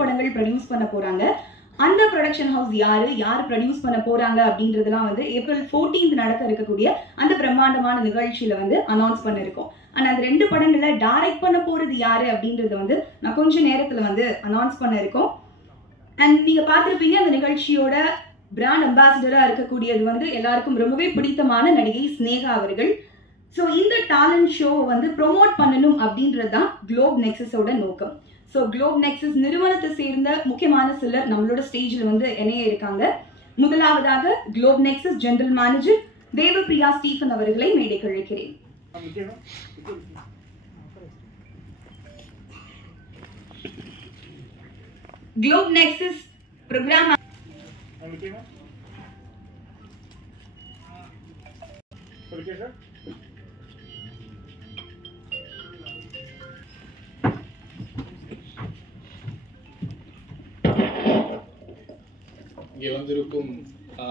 படங்கள் ப்ரொடியூஸ் பண்ண போறாங்க. அந்த ப்ரொடக்ஷன் ஹவுஸ் யாரு ப்ரொடியூஸ் பண்ண போறாங்க அப்படின்றதுலாம் வந்து ஏப்ரல் 14th நடக்க இருக்கக்கூடிய அந்த பிரம்மாண்டமான நிகழ்ச்சியில வந்து அனௌன்ஸ் பண்ணிருக்கோம். ஆனா அந்த 2 படங்கள்ல டைரக்ட் பண்ண போறது யாரு அப்படின்றது வந்து நான் கொஞ்ச நேரத்துல வந்து அனௌன்ஸ் பண்ண இருக்கோம். அண்ட் நீங்க பார்த்திருப்பீங்க அந்த நிகழ்ச்சியோட பிராண்ட் அம்பாசிடரா இருக்கக்கூடியது வந்து எல்லாருக்கும் ரொம்பவே பிடித்தமான நடிகை ஸ்னேகா அவர்கள். ஸோ இந்த டேலண்ட் ஷோ வந்து ப்ரொமோட் பண்ணணும் அப்படின்றது தான் குளோப் நெக்ஸஸோட நோக்கம். ஸோ குளோப் நெக்ஸஸ் நிறுவனத்தை சேர்ந்த முக்கியமான சிலர் நம்மளோட ஸ்டேஜில் வந்து இணைய இருக்காங்க. முதலாவதாக Globe nexus general manager Devapriya Stephen அவர்களை மேடைக்கு அழைக்கிறேன். குளோப் நெக்ஸஸ் ப்ரோக்ராம் இங்கே வந்திருக்கும்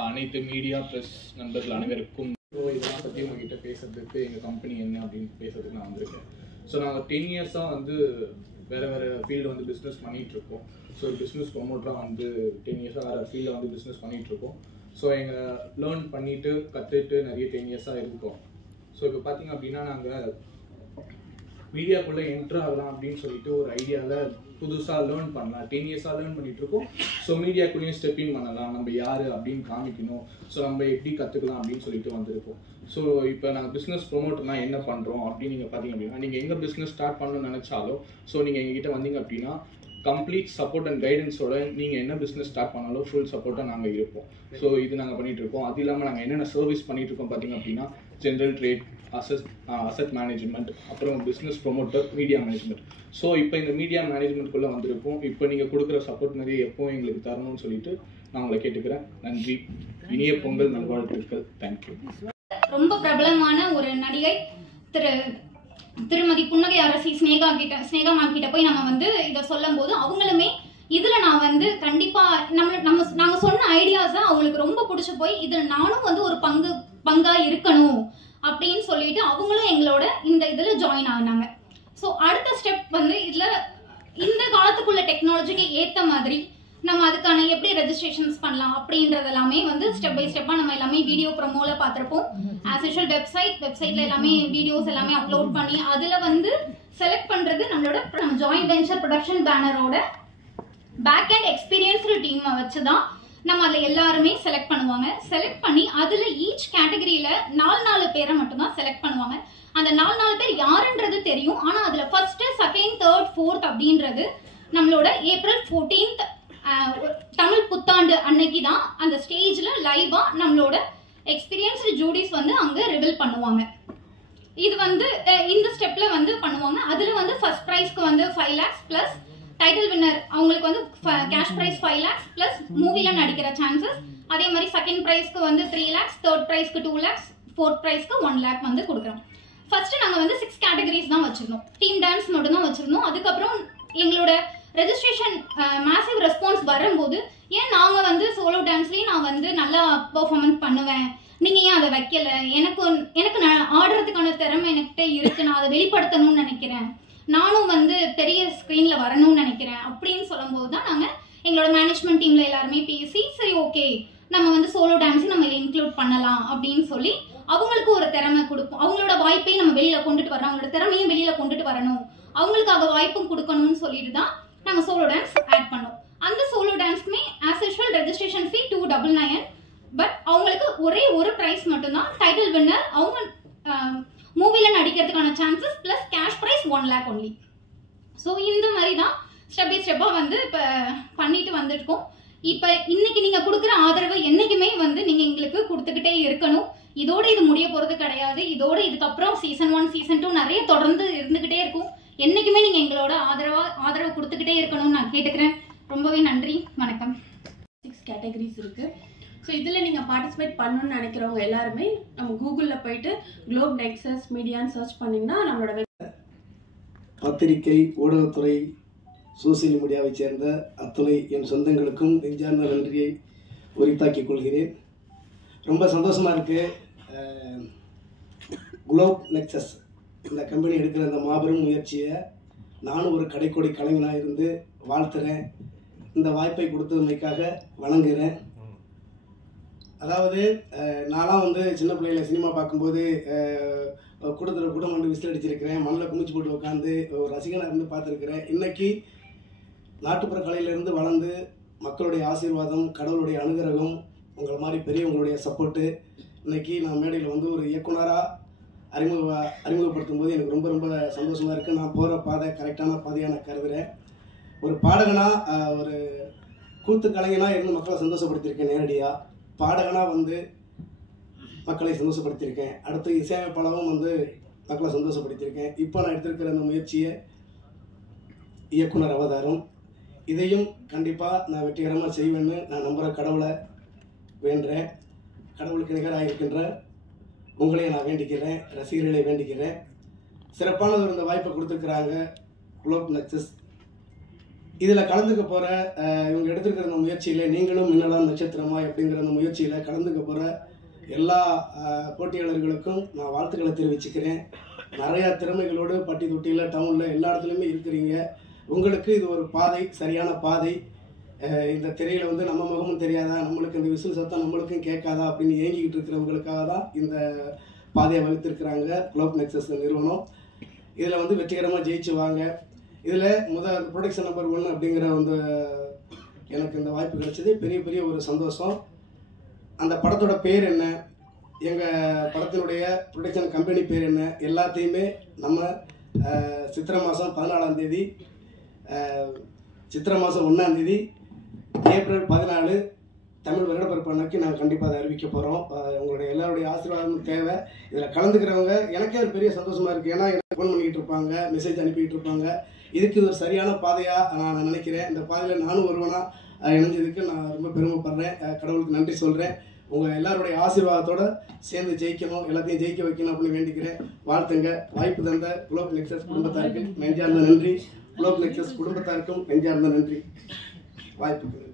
அனைத்து மீடியா ப்ரெஸ் நண்பர்கள் அனைவருக்கும் இதெல்லாம் பற்றி உங்ககிட்ட பேசுறதுக்கு எங்கள் கம்பெனி என்ன அப்படின்னு பேசுறதுக்கு நான் வந்திருக்கேன். ஸோ நாங்கள் 10 இயர்ஸாக வந்து வேறு ஃபீல்டு வந்து பிஸ்னஸ் பண்ணிகிட்ருக்கோம். ஸோ பிஸ்னஸ் ப்ரொமோட்டராக வந்து 10 இயர்ஸாக வேறு ஃபீல்டில் வந்து பிஸ்னஸ் பண்ணிகிட்ருக்கோம். ஸோ எங்கள் லேர்ன் பண்ணிவிட்டு கற்றுட்டு நிறைய 10 இயர்ஸாக இருக்கோம். ஸோ இப்போ பார்த்திங்க அப்படின்னா நாங்கள் மீடியாக்குள்ளே என்ட்ரு ஆகலாம் அப்படின்னு சொல்லிட்டு ஒரு ஐடியாவில் புதுசாக லேர்ன் பண்ணலாம். 10 இயர்ஸாக லேர்ன் பண்ணிகிட்ருக்கோம். ஸோ மீடியாக்குள்ளேயும் ஸ்டெப்பிங் பண்ணலாம், நம்ம யார் அப்படின்னு காமிக்கணும், ஸோ நம்ம எப்படி கற்றுக்கலாம் அப்படின்னு சொல்லிட்டு வந்திருக்கோம். ஸோ இப்போ நாங்கள் பிஸ்னஸ் ப்ரொமோட்டர்னால் என்ன பண்ணுறோம் அப்படின்னு நீங்கள் பார்த்தீங்க அப்படின்னா, நீங்கள் எங்கே பிஸ்னஸ் ஸ்டார்ட் பண்ணணும்னு நினச்சாலும் ஸோ நீங்கள் எங்ககிட்ட வந்தீங்க அப்படின்னா கம்ப்ளீட் சப்போர்ட் அண்ட் கைடன்ஸோட நீங்கள் என்ன பிஸ்னஸ் ஸ்டார்ட் பண்ணாலும் ஃபுல் சப்போர்ட்டாக நாங்கள் இருப்போம். ஸோ இது நாங்கள் பண்ணிகிட்ருக்கோம். அது இல்லாமல் நாங்கள் என்னென்ன சர்வீஸ் பண்ணிகிட்ருக்கோம் பார்த்தீங்க அப்படின்னா, ஜென்ரல் ட்ரேட், அசட் மேனேஜ்மெண்ட், அப்புறம் business promoter, media management. So இப்போ இந்த மீடியா மேனேஜ்மெண்ட்குள்ளே வந்திருக்கோம். இப்போ நீங்கள் கொடுக்குற சப்போர்ட் நிறைய எப்போவும் எங்களுக்கு தரணும்னு சொல்லிட்டு நான் உங்களை கேட்டுக்கிறேன். நன்றி. இனிய பொங்கல் நல்வாழ்த்துக்கள். தேங்க்யூ. ரொம்ப பிரபலமான ஒரு நடிகை திருமதி புன்னகை அரசி ஸ்னேகா மேம் கிட்ட போய் நம்ம வந்து இதை சொல்லும் போது அவங்களுமே இதுல நான் வந்து கண்டிப்பா நாங்க சொன்ன ஐடியாஸை அவங்களுக்கு ரொம்ப பிடிச்சு போய் இதுல நானும் வந்து ஒரு பங்கா இருக்கணும் அப்படின்னு சொல்லிட்டு அவங்களும் எங்களோட இந்த இதுல ஜாயின் ஆனாங்க. ஸோ அடுத்த ஸ்டெப் வந்து இதுல இந்த காலத்துக்குள்ள டெக்னாலஜிக்கு ஏத்த மாதிரி நம்ம அதுக்கான எப்படி ரெஜிஸ்ட்ரேஷன்ஸ் பண்ணலாம் அப்படின்றது எல்லாமே வந்து ஸ்டெப் பை ஸ்டெப்பா நம்ம எல்லாமே வீடியோ ப்ரோமோல பார்த்திருப்போம். ஆஸ் யூஷுவல் வெப்சைட்ல எல்லாமே வீடியோஸ் எல்லாமே அப்லோட் பண்ணி அதுல வந்து செலக்ட் பண்றது நம்மளோட ஜாயிண்ட் வெஞ்சர் ப்ரொடக்ஷன் பேனரோட பேக் அண்ட் எக்ஸ்பீரியன்ஸ்டு டீமை வச்சுதான் நம்ம அதுல எல்லாருமே செலக்ட் பண்ணுவாங்க. செலக்ட் பண்ணி அதுல ஈச் கேட்டகரியில 4 பேரை மட்டும்தான் செலக்ட் பண்ணுவாங்க. அந்த 4 பேர் யாருன்றது தெரியும். ஆனா அதுல ஃபர்ஸ்ட், செகண்ட், தேர்ட், ஃபோர்த் அப்படின்றது நம்மளோட ஏப்ரல் 14th தமிழ் புத்தாண்டு அன்னைக்கு தான் அந்த ஸ்டேஜ்ல லைவா நம்மளோட எக்ஸ்பீரியன்ஸ்டு ஜூடிஸ் வந்து அங்க ரிவீல் பண்ணுவாங்க. இது வந்து இந்த ஸ்டெப்ல வந்து பண்ணுவாங்க. அதுல வந்து ஃபர்ஸ்ட் பிரைஸ்க்கு வந்து 5 lakhs பிளஸ் டைட்டில் வின்னர் அவங்களுக்கு வந்து கேஷ் பிரைஸ் 5 lakhs பிளஸ் மூவில நடிக்கிற சான்சஸ். அதே மாதிரி செகண்ட் பிரைஸ்க்கு வந்து 3 lakhs, தேர்ட் பிரைஸ்க்கு 2 lakhs, ஃபோர்த் பிரைஸ்க்கு 1 lakh வந்து கொடுக்குறோம். ஃபர்ஸ்ட் நாங்க வந்து 6 கேட்டகரிஸ் தான் வச்சிருந்தோம். டீம் டான்ஸ் மட்டும் தான் வச்சிருந்தோம். அதுக்கப்புறம் எங்களோட ரெஜிஸ்ட்ரேஷன் மேசிவ் ரெஸ்பான்ஸ் வரும்போது ஏன் நாங்க வந்து சோலோ டான்ஸ்லயும் நான் வந்து நல்லா பெர்ஃபார்மன்ஸ் பண்ணுவேன், நீங்க ஏன் அதை வைக்கல, எனக்கு ஆடுறதுக்கான திறமை என்கிட்ட இருக்கு, நான் அதை வெளிப்படுத்தணும்னு நினைக்கிறேன், நானும் வந்து பெரிய ஸ்க்ரீன்ல வரணும்னு நினைக்கிறேன் அப்படின்னு சொல்லும் போது தான் நாங்க எங்களோட மேனேஜ்மெண்ட் டீம்ல எல்லாருமே பேசி சரி ஓகே நம்ம வந்து சோலோ டான்ஸையும் நம்ம இன்க்ளூட் பண்ணலாம் அப்படின்னு சொல்லி அவங்களுக்கு ஒரு திறமை கொடுப்போம். அவங்களோட வாய்ப்பையும் நம்ம வெளியில கொண்டுட்டு வரணும், அவங்களோட திறமையும் வெளியில கொண்டுட்டு வரணும், அவங்களுக்காக வாய்ப்பும் கொடுக்கணும்னு சொல்லிட்டு தான் நாங்க சோலோ டான்ஸ் ஆட் பண்ணோம். அந்த சோலோ டான்ஸ்க்குமே as usual registration fee 299. But அவங்களுக்கு ஒரே ஒரு பிரைஸ் மட்டும்தான், டைட்டில் வின்னர், அவங்க மூவில நடிக்கிறதுக்கான chances plus cash prize 1 lakh only. So இந்த மாதிரி தான் ஸ்டெப் பை ஸ்டெப்பா வந்து இப்போ பண்ணிட்டு வந்துருக்கோம். இப்போ இன்னைக்கு நீங்க கொடுக்குற ஆதரவு என்னைக்குமே வந்து நீங்க எங்களுக்கு கொடுத்துக்கிட்டே இருக்கணும். இதோட இது முடிய போறது கிடையாது. இதோட இதுக்கப்புறம் சீசன் 1, சீசன் 2 நிறைய தொடர்ந்து இருந்துகிட்டே இருக்கும். என்னைக்குமே நீங்க எங்களோட ஆதரவு கொடுத்துக்கிட்டே இருக்கணும்னு நான் கேட்டுக்கிறேன். ரொம்பவே நன்றி, வணக்கம். 6 கேட்டகரிஸ் இருக்கு. ஸோ இதில் நீங்கள் பார்ட்டிசிபேட் பண்ணணும்னு நினைக்கிறவங்க எல்லாருமே நம்ம கூகுளில் போயிட்டு குளோப் நெக்ஸஸ் மீடியான்னு சர்ச் பண்ணிங்கன்னா நம்மளோட பத்திரிகை, ஊடகத்துறை, சோசியல் மீடியாவை சேர்ந்த அத்துணை என் சொந்தங்களுக்கும் நெஞ்சார்ந்த நன்றியை உரித்தாக்கிக் கொள்கிறேன். ரொம்ப சந்தோஷமாக இருக்குது. குளோப் நெக்ஸஸ் இந்த கம்பெனி எடுக்கிற அந்த மாபெரும் முயற்சியை நானும் ஒரு கடைக்கோடி கலைஞனாக இருந்து வாழ்த்துறேன். இந்த வாய்ப்பை கொடுத்தமைக்காக வணங்குகிறேன். அதாவது நான்லாம் வந்து சின்ன பிள்ளையில சினிமா பார்க்கும்போது கூட்டத்தில் கூட்டம் வந்து விசில் அடிச்சிருக்கிறேன், மண்ணில் குமிச்சு போட்டு உட்காந்து ஒரு ரசிகனாக இருந்து பார்த்துருக்கிறேன். இன்னைக்கு நாட்டுப்புற கலையிலிருந்து வளர்ந்து மக்களுடைய ஆசீர்வாதம், கடவுளுடைய அனுகிரகம், உங்களை மாதிரி பெரியவங்களுடைய சப்போர்ட்டு, இன்னைக்கு நான் மேடையில் வந்து ஒரு இயக்குனராக அறிமுகப்படுத்தும் போது எனக்கு ரொம்ப ரொம்ப சந்தோஷமாக இருக்குது. நான் போகிற பாதை கரெக்டான பாதையாக நான் கருதுகிறேன். ஒரு பாடகனாக, ஒரு கூத்து கலைஞனாக இருந்து மக்களை சந்தோஷப்படுத்தியிருக்கேன். நேரடியாக பாடகனாக வந்து மக்களை சந்தோஷப்படுத்தியிருக்கேன். அடுத்து இசையமைப்பாளரும் வந்து மக்களை சந்தோஷப்படுத்தியிருக்கேன். இப்போ நான் எடுத்திருக்கிற அந்த முயற்சியை இயக்குனர் அவதாரம், இதையும் கண்டிப்பாக நான் வெற்றிகரமாக செய்வேன்னு நான் நம்புகிற கடவுளை வேண்டுறேன். கடவுளுக்கு நிகராக இருக்கின்ற உங்களையும் நான் வேண்டிக்கிறேன், ரசிகர்களை வேண்டிக்கிறேன். சிறப்பான ஒரு இந்த வாய்ப்பை கொடுத்துருக்குறாங்க குளோப் நெக்ஸஸ். இதில் கலந்துக்க போகிற இவங்க எடுத்துருக்கிற அந்த முயற்சியில் நீங்களும் மின்னலாம் நட்சத்திரமா அப்படிங்கிற அந்த முயற்சியில் கலந்துக்க போகிற எல்லா போட்டியாளர்களுக்கும் நான் வாழ்த்துக்களை தெரிவிச்சுக்கிறேன். நிறையா திறமைகளோடு பட்டி தொட்டியில் டவுனில் எல்லா இடத்துலையுமே இருக்கிறீங்க. உங்களுக்கு இது ஒரு பாதை, சரியான பாதை. இந்த திரையில் வந்து நம்ம முகமும் தெரியாதா, நம்மளுக்கு இந்த விசில் சத்தம் நம்மளுக்கும் கேட்காதா அப்படின்னு ஏங்கிக்கிட்டு இருக்கிறவங்களுக்காக தான் இந்த பாதையை வகுத்திருக்கிறாங்க குளோப் நெக்ஸஸ் நிறுவனம். இதில் வந்து வெற்றிகரமாக ஜெயிச்சு வாங்க. இதில் ப்ரொடக்ஷன் நம்பர் 1 அப்படிங்கிற அந்த எனக்கு இந்த வாய்ப்பு கிடைச்சது பெரிய பெரிய ஒரு சந்தோஷம். அந்த படத்தோட பேர் என்ன, எங்கள் படத்தினுடைய ப்ரொடக்ஷன் கம்பெனி பேர் என்ன, எல்லாத்தையுமே நம்ம சித்திரை மாதம் 14ஆம் தேதி, சித்திரை மாதம் 1ஆம் தேதி, ஏப்ரல் 14 தமிழ் வருடப்பிறப்பு அன்னைக்கு நாங்கள் கண்டிப்பாக அதை அறிவிக்க போகிறோம். உங்களுடைய எல்லாருடைய ஆசீர்வாதமும் தேவை. இதில் கலந்துக்கிறவங்க எனக்கே ஒரு பெரிய சந்தோஷமாக இருக்குது. ஏன்னா எனக்கு ஃபோன் பண்ணிக்கிட்டு இருப்பாங்க, மெசேஜ் அனுப்பிக்கிட்டு இருப்பாங்க. இதுக்கு இது ஒரு சரியான பாதையாக நான் நினைக்கிறேன். இந்த பாதையில் நானும் ஒருவனாக இணைஞ்சதுக்கு நான் ரொம்ப பெருமைப்படுறேன். கடவுளுக்கு நன்றி சொல்கிறேன். உங்கள் எல்லாருடைய ஆசீர்வாதத்தோடு சேர்ந்து ஜெயிக்கணும், எல்லாத்தையும் ஜெயிக்க வைக்கணும் அப்படின்னு வேண்டிக்கிறேன். வாழ்த்துங்க. வாய்ப்பு தந்த குளோப் நெக்ஸஸ் குடும்பத்தாருக்கு நெஞ்சார்ந்த நன்றி. குளோப் நெக்ஸஸ் குடும்பத்தாருக்கும் நெஞ்சார்ந்த நன்றி. வாய்ப்புக்கு நன்றி.